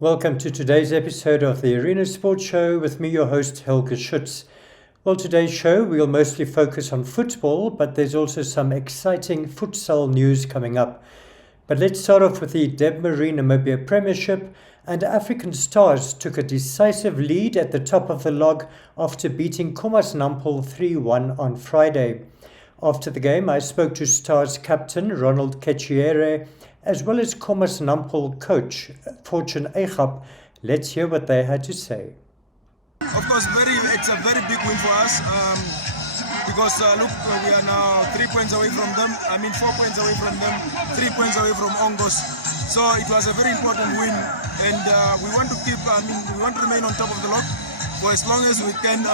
Welcome to today's episode of the Arena Sports Show with me, your host, Helge Schutz. Well, today's show, we'll mostly focus on football, but there's also some exciting futsal news coming up. But let's start off with the Debmarine Namibia Premiership, and African Stars took a decisive lead at the top of the log after beating KwaZulu-Natal 3-1 on Friday. After the game, I spoke to Stars captain Ronald Ketchiere, as well as KwaZulu-Natal coach Fortune Eigap. Let's hear what they had to say. Of course, it's a very big win for us because we are now 3 points away from them. 4 points away from them, 3 points away from Ongos. So it was a very important win, and we want to we want to remain on top of the log for as long as we can.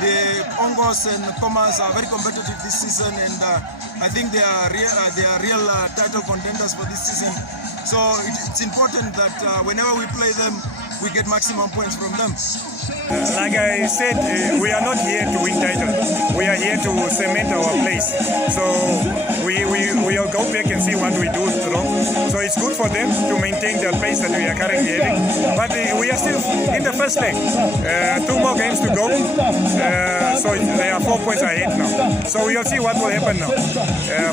The Ongos and Commerce are very competitive this season, and I think they are real title contenders for this season. So it's important that whenever we play them, we get maximum points from them. Like I said, we are not here to win titles. We are here to cement our place. So we'll go back and see what we do wrong. So it's good for them to maintain the pace that we are currently having. But we are still in the first leg. 2 more games to go. So they are 4 points ahead now. So we'll see what will happen now.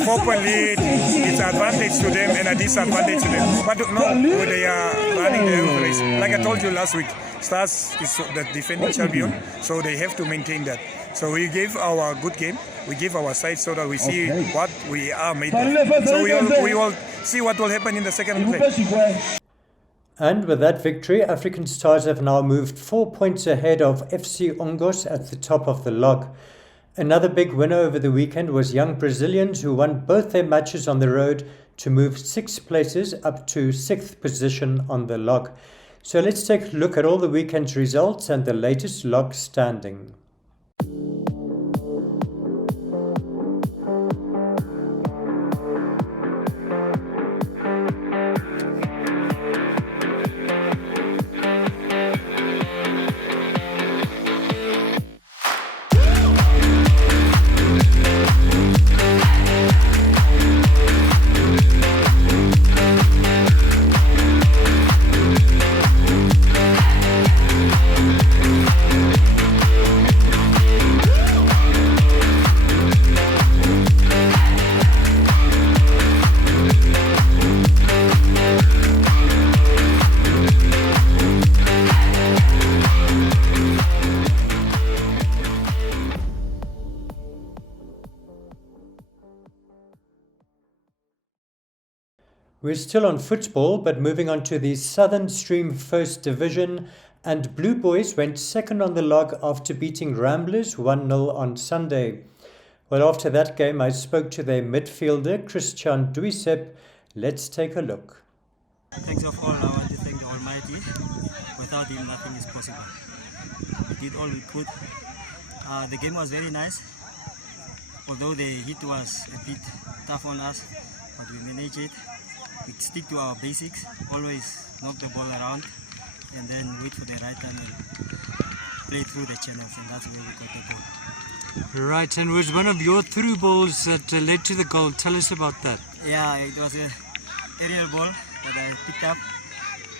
4-point lead, it's an advantage to them and a disadvantage to them. But no, they are running the race. Like I told you last week, Stars is the defending champion, so they have to maintain that. So we gave our good game, we give our side so that we see what we are made of. So we will see what will happen in the second leg. And with that victory, African Stars have now moved 4 points ahead of FC Ongos at the top of the log. Another big winner over the weekend was Young Brazilians, who won both their matches on the road to move 6 places up to 6th position on the log. So let's take a look at all the weekend's results and the latest log standing. We're still on football, but moving on to the Southern Stream First Division, and Blue Boys went second on the log after beating Ramblers 1-0 on Sunday. Well, after that game, I spoke to their midfielder, Christian Duisep. Let's take a look. Thanks of all, I want to thank the Almighty. Without Him, nothing is possible. We did all we could. The game was very nice, although the heat was a bit tough on us, but we managed it. We stick to our basics, always knock the ball around and then wait for the right time and play through the channels, and that's where we got the goal. Right, and was one of your through balls that led to the goal. Tell us about that. Yeah, it was an aerial ball that I picked up,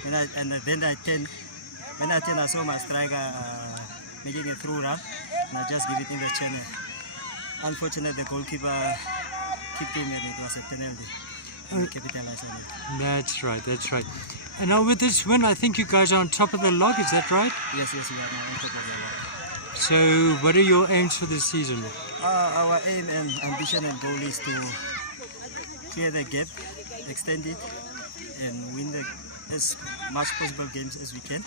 and then I turned. When I turned, I saw my striker making a through run, and I just give it in the channel. Unfortunately, the goalkeeper kicked him, and it was a penalty. Capitalize on it. That's right. And now with this win, I think you guys are on top of the log, is that right? Yes, we are now on top of the log. So what are your aims for this season? Our aim and ambition and goal is to clear the gap, extend it, and win as much possible games as we can,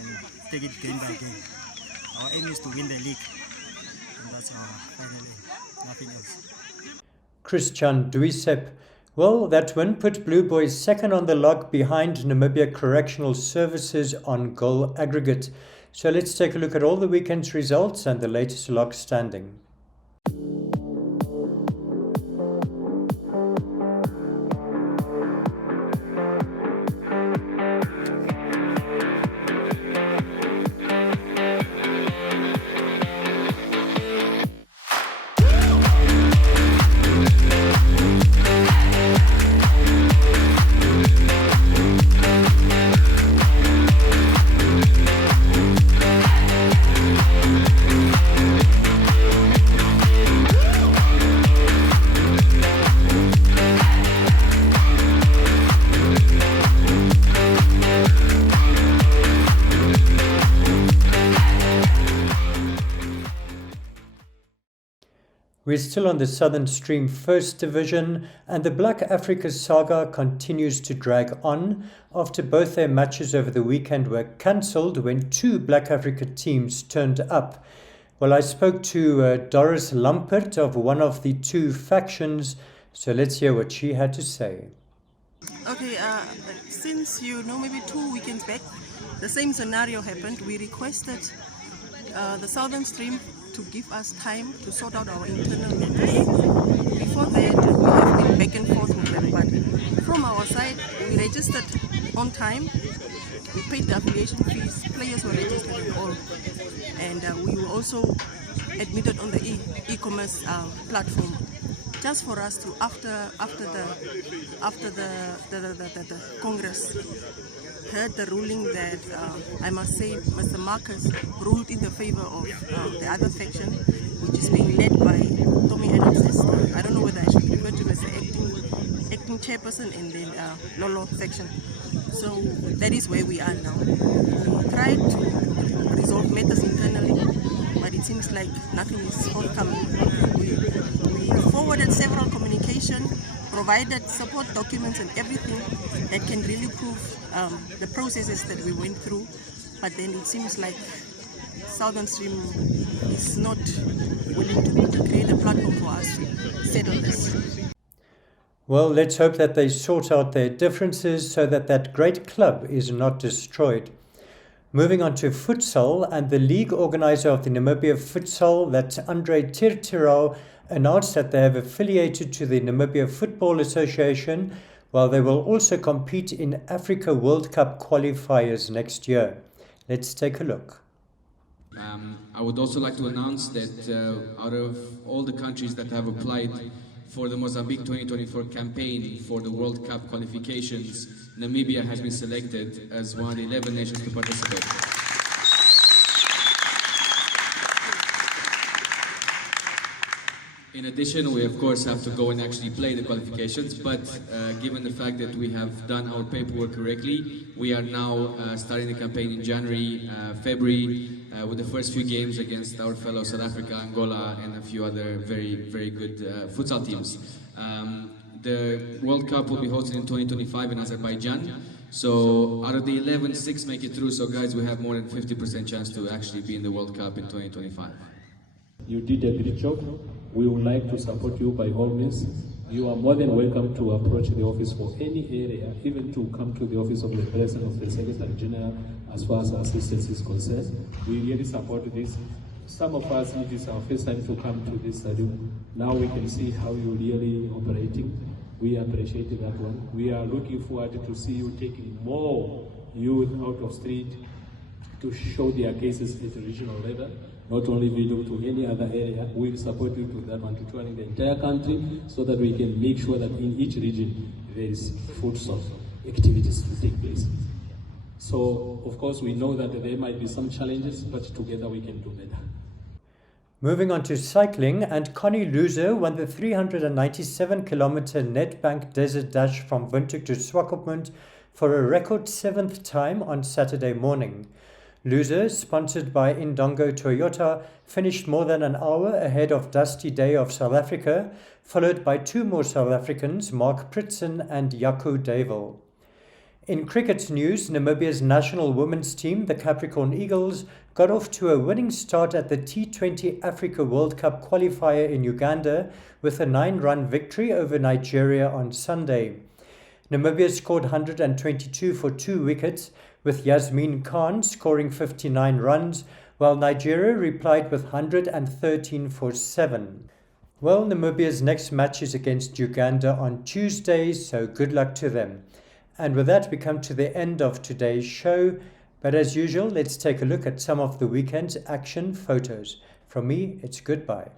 and take it game by game. Our aim is to win the league, and that's our final aim, nothing else. Christian Duisep. Well, that win put Blue Boys second on the log behind Namibia Correctional Services on goal aggregate. So let's take a look at all the weekend's results and the latest log standing. We're still on the Southern Stream First Division, and the Black Africa saga continues to drag on after both their matches over the weekend were cancelled when two Black Africa teams turned up. Well, I spoke to Doris Lampert of one of the two factions, so let's hear what she had to say. Okay, since maybe 2 weekends back, the same scenario happened. We requested the Southern Stream to give us time to sort out our internal matters. Before that, we have been back and forth with them, but from our side, we registered on time, we paid the affiliation fees, players were registered and all, and we were also admitted on the e-commerce platform. Just for us to, after the Congress heard the ruling that I must say Mr. Marcus ruled in the favor of the other faction, which is being led by Tommy Adams. I don't know whether I should refer to him as the acting chairperson in the Lolo faction. So that is where we are now. We tried to resolve matters internally, but it seems like nothing is forthcoming. We forwarded several communication, provided support documents and everything that can really prove the processes that we went through, but then it seems like Southern Stream is not willing to create a platform for us to settle this. Well, let's hope that they sort out their differences so that that great club is not destroyed. Moving on to futsal, and the league organizer of the Namibia Futsal, that's Andre Tirtirau, announced that they have affiliated to the Namibia Football Association, while they will also compete in Africa World Cup qualifiers next year. Let's take a look. I would also like to announce that out of all the countries that have applied for the Mozambique 2024 campaign for the World Cup qualifications, Namibia has been selected as one of the 11 nations to participate. In addition, we of course have to go and actually play the qualifications, but given the fact that we have done our paperwork correctly, we are now starting the campaign in January, February, with the first few games against our fellow South Africa, Angola, and a few other very, very good futsal teams. The World Cup will be hosted in 2025 in Azerbaijan. So out of the 11, 6 make it through. So guys, we have more than 50% chance to actually be in the World Cup in 2025. You did a great job. We would like to support you by all means. You are more than welcome to approach the office for any area, even to come to the office of the President of the Secretary General as far as assistance is concerned. We really support this. Some of us, it is our first time to come to this stadium. Now we can see how you're really operating. We appreciate that one. We are looking forward to see you taking more youth out of street to show their cases at the regional level. Not only we look to any other area, we will support you to that one, to touring the entire country, so that we can make sure that in each region there is futsal activities to take place. So, of course, we know that there might be some challenges, but together we can do better. Moving on to cycling, and Connie Loser won the 397-kilometer Nedbank Desert Dash from Windhoek to Swakopmund for a record 7th time on Saturday morning. Loser, sponsored by Indongo Toyota, finished more than an hour ahead of Dusty Day of South Africa, followed by two more South Africans, Mark Pritson and Jaco Davel. In cricket news, Namibia's national women's team, the Capricorn Eagles, got off to a winning start at the T20 Africa World Cup qualifier in Uganda with a 9-run victory over Nigeria on Sunday. Namibia scored 122 for 2 wickets, with Yasmin Khan scoring 59 runs, while Nigeria replied with 113 for 7. Well, Namibia's next match is against Uganda on Tuesday, so good luck to them. And with that, we come to the end of today's show. But as usual, let's take a look at some of the weekend's action photos. From me, it's goodbye.